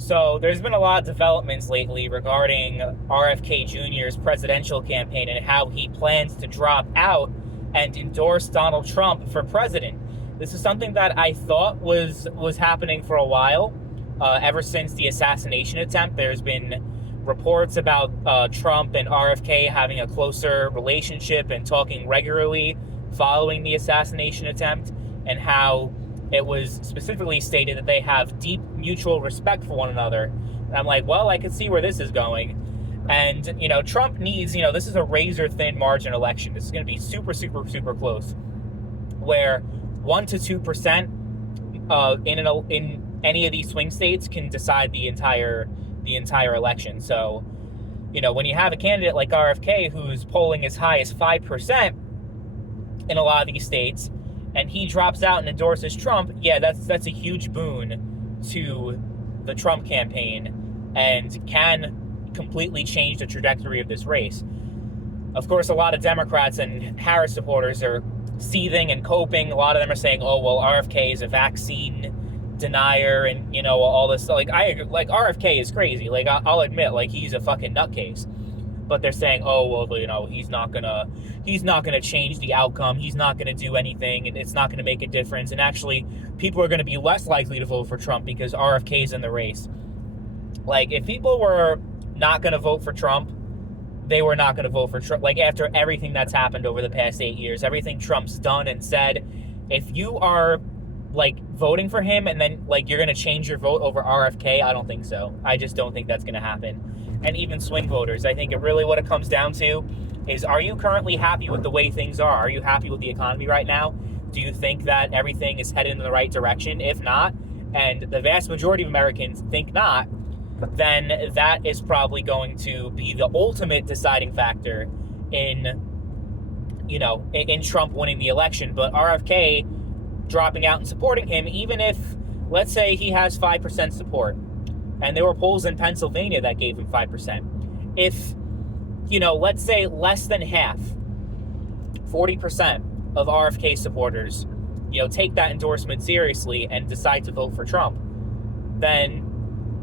So there's been a lot of developments lately regarding RFK Jr.'s presidential campaign and how he plans to drop out and endorse Donald Trump for president. This is something that I thought was happening for a while. Ever since the assassination attempt, there's been reports about Trump and RFK having a closer relationship and talking regularly following the assassination attempt, and how it was specifically stated that they have deep mutual respect for one another. And I'm like, well, I can see where this is going. And, Trump needs, this is a razor thin margin election. This is going to be super, super, super close, where 1 to 2% in any of these swing states can decide the entire election. So, when you have a candidate like RFK who's polling as high as 5% in a lot of these states, and he drops out and endorses Trump, yeah, that's a huge boon to the Trump campaign and can completely change the trajectory of this race. Of course, a lot of Democrats and Harris supporters are seething and coping. A lot of them are saying, oh, well, RFK is a vaccine denier and, all this. Like RFK is crazy. Like, I'll admit, like, he's a fucking nutcase. But they're saying, oh, well, he's not gonna change the outcome. He's not gonna do anything, and it's not gonna make a difference. And actually, people are gonna be less likely to vote for Trump because RFK's in the race. Like, if people were not gonna vote for Trump, they were not gonna vote for Trump. Like, after everything that's happened over the past 8 years, everything Trump's done and said, if you are voting for him and then you're gonna change your vote over RFK, I don't think so. I just don't think that's gonna happen. And even swing voters, I think what it comes down to is, are you currently happy with the way things are? Are you happy with the economy right now? Do you think that everything is headed in the right direction? If not, and the vast majority of Americans think not, then that is probably going to be the ultimate deciding factor in Trump winning the election. But RFK dropping out and supporting him, even if, let's say, he has 5% support, and there were polls in Pennsylvania that gave him 5%. If, let's say less than half, 40% of RFK supporters, take that endorsement seriously and decide to vote for Trump, then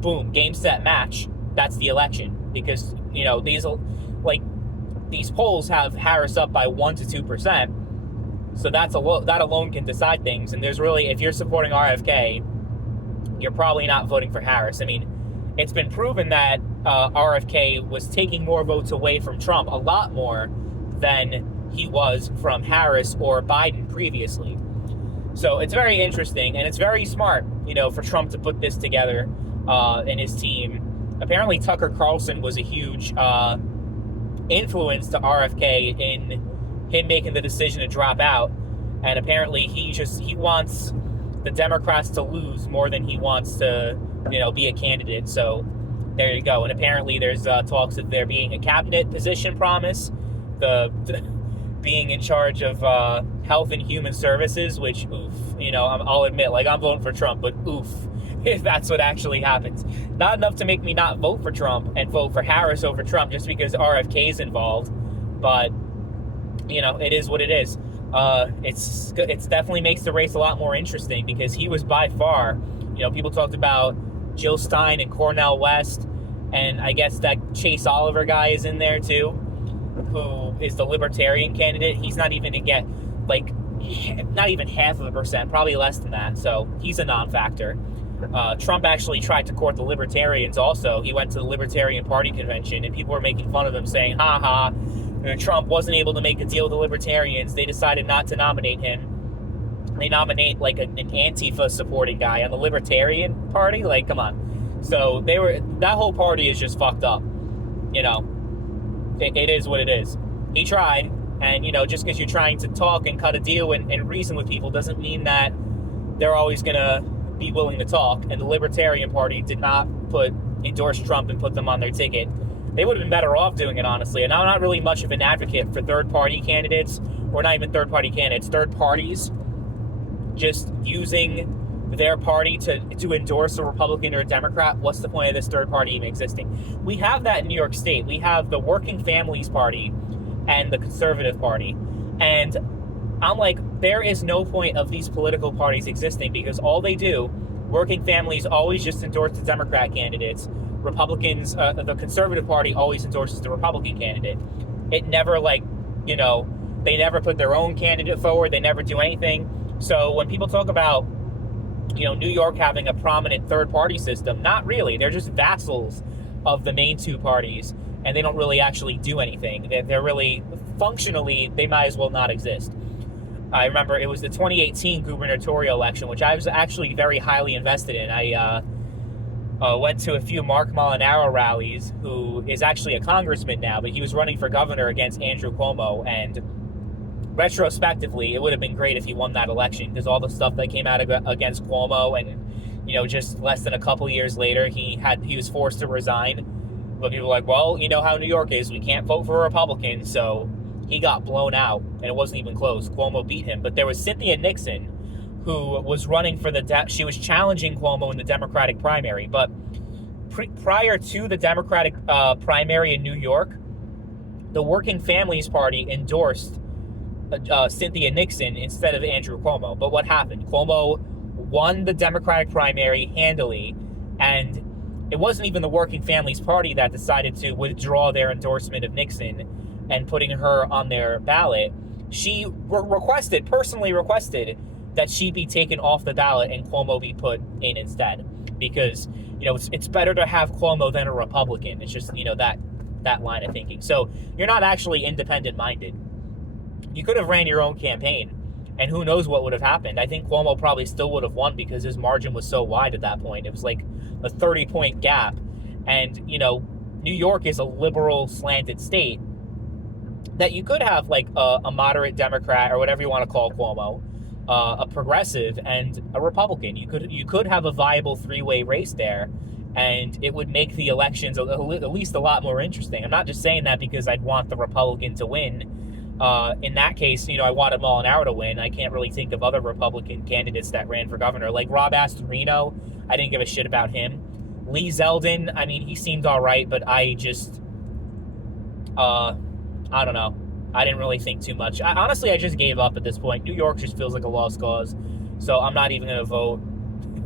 boom, game, set, match, that's the election. Because, these polls have Harris up by 1 to 2%. So that alone can decide things. And there's really, if you're supporting RFK, you're probably not voting for Harris. I mean, it's been proven that RFK was taking more votes away from Trump, a lot more than he was from Harris or Biden previously. So it's very interesting, and it's very smart, for Trump to put this together and his team. Apparently, Tucker Carlson was a huge influence to RFK in him making the decision to drop out. And apparently he wants the Democrats to lose more than he wants to, be a candidate. So there you go. And apparently there's talks of there being a cabinet position promise, the being in charge of health and human services, which, oof, I'll admit, I'm voting for Trump, but oof, if that's what actually happens. Not enough to make me not vote for Trump and vote for Harris over Trump just because RFK is involved, but, it is what it is. It's definitely makes the race a lot more interesting because he was by far, people talked about Jill Stein and Cornel West, and I guess that Chase Oliver guy is in there too, who is the Libertarian candidate. He's not even to get not even 0.5%, probably less than that. So he's a non-factor. Trump actually tried to court the Libertarians also. He went to the Libertarian Party convention and people were making fun of him, saying, ha ha, Trump wasn't able to make a deal with the Libertarians. They decided not to nominate him. They nominate an Antifa supporting guy on the Libertarian Party. Come on. So that whole party is just fucked up. It is what it is. He tried, and just because you're trying to talk and cut a deal and reason with people doesn't mean that they're always gonna be willing to talk. And the Libertarian Party did not endorse Trump and put them on their ticket. They would have been better off doing it, honestly. And I'm not really much of an advocate for third-party candidates, or not even third-party candidates, third parties just using their party to endorse a Republican or a Democrat. What's the point of this third party even existing? We have that in New York State. We have the Working Families Party and the Conservative Party. And I'm like, there is no point of these political parties existing because all they do Working families always just endorse the Democrat candidates. Republicans, the Conservative Party always endorses the Republican candidate. It never, like, they never put their own candidate forward. They never do anything. So when people talk about, New York having a prominent third-party system, not really. They're just vassals of the main two parties, and they don't really actually do anything. They're really, functionally, they might as well not exist. I remember it was the 2018 gubernatorial election, which I was actually very highly invested in. I went to a few Mark Molinaro rallies, who is actually a congressman now, but he was running for governor against Andrew Cuomo, and retrospectively, it would have been great if he won that election, because all the stuff that came out against Cuomo, and just less than a couple years later, he was forced to resign. But people were like, well, you know how New York is, we can't vote for a Republican, so he got blown out, and it wasn't even close. Cuomo beat him. But there was Cynthia Nixon, who was running for she was challenging Cuomo in the Democratic primary. But prior to the Democratic primary in New York, the Working Families Party endorsed Cynthia Nixon instead of Andrew Cuomo. But what happened? Cuomo won the Democratic primary handily, and it wasn't even the Working Families Party that decided to withdraw their endorsement of Nixon and putting her on their ballot. She personally requested that she be taken off the ballot and Cuomo be put in instead, because it's better to have Cuomo than a Republican. It's just that line of thinking. So you're not actually independent minded. You could have ran your own campaign, and who knows what would have happened. I think Cuomo probably still would have won, because his margin was so wide at that point. It was like a 30-point gap, and New York is a liberal slanted state, that you could have like a moderate Democrat, or whatever you want to call Cuomo, a progressive, and a Republican. You could have a viable three-way race there, and it would make the elections at least a lot more interesting. I'm not just saying that because I'd want the Republican to win. In that case, I wanted Molinaro to win. I can't really think of other Republican candidates that ran for governor. Like Rob Astorino, I didn't give a shit about him. Lee Zeldin, I mean, he seemed all right, but I just, I don't know. I didn't really think too much. Honestly, I just gave up at this point. New York just feels like a lost cause. So I'm not even going to vote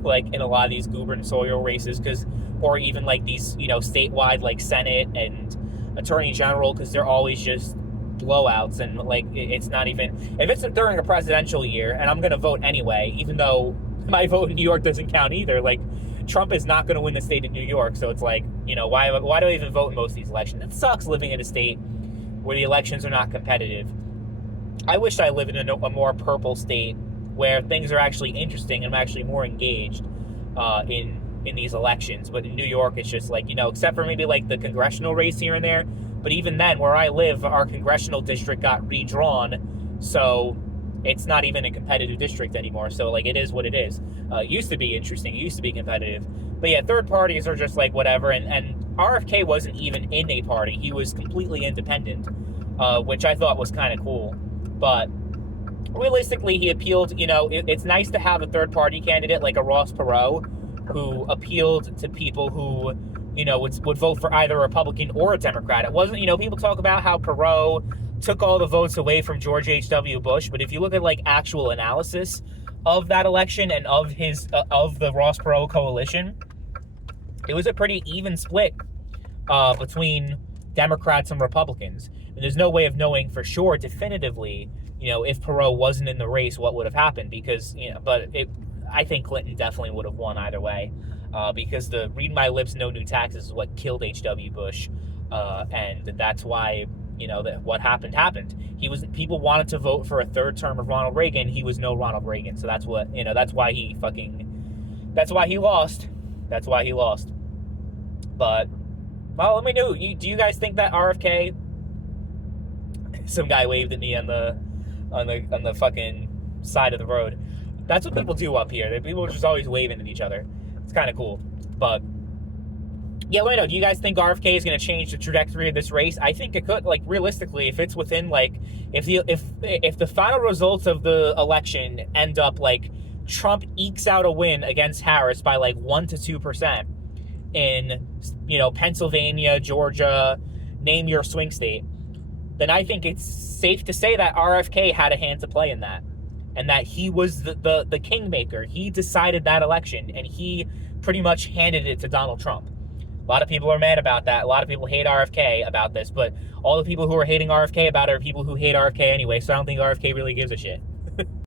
like in a lot of these gubernatorial races, or even like these, statewide like Senate and Attorney General, because they're always just blowouts, and like it's not even, if it's during a presidential year and I'm going to vote anyway, even though my vote in New York doesn't count either, like Trump is not going to win the state of New York. So it's like, why do I even vote in most of these elections? It sucks living in a state where the elections are not competitive. I wish I lived in a more purple state where things are actually interesting and I'm actually more engaged in these elections. But in New York, it's just like, except for maybe like the congressional race here and there. But even then, where I live, our congressional district got redrawn, so it's not even a competitive district anymore. So like, it is what it is. It used to be interesting. It used to be competitive. But yeah, third parties are just like whatever. And RFK wasn't even in a party. He was completely independent, which I thought was kind of cool. But realistically, he appealed, it's nice to have a third party candidate like a Ross Perot, who appealed to people who, would vote for either a Republican or a Democrat. It wasn't, people talk about how Perot took all the votes away from George H.W. Bush, but if you look at like actual analysis of that election and of of the Ross Perot coalition, it was a pretty even split between Democrats and Republicans. And there's no way of knowing for sure definitively, if Perot wasn't in the race, what would have happened, because, I think Clinton definitely would have won either way, because the read my lips, no new taxes is what killed H.W. Bush. And that's why, that what happened. People wanted to vote for a third term of Ronald Reagan. He was no Ronald Reagan. So that's what, that's why he lost. That's why he lost. But, well, let me know. Do you guys think that RFK, some guy waved at me on the fucking side of the road. That's what people do up here. People are just always waving at each other. It's kind of cool. But yeah, let me know. Do you guys think RFK is going to change the trajectory of this race? I think it could. Like, realistically, if it's within, like, if the final results of the election end up like Trump ekes out a win against Harris by like 1% to 2% in, Pennsylvania, Georgia, name your swing state, then I think it's safe to say that RFK had a hand to play in that. and that he was the kingmaker. He decided that election, and he pretty much handed it to Donald Trump. A lot of people are mad about that. A lot of people hate RFK about this, but all the people who are hating RFK about it are people who hate RFK anyway, so I don't think RFK really gives a shit.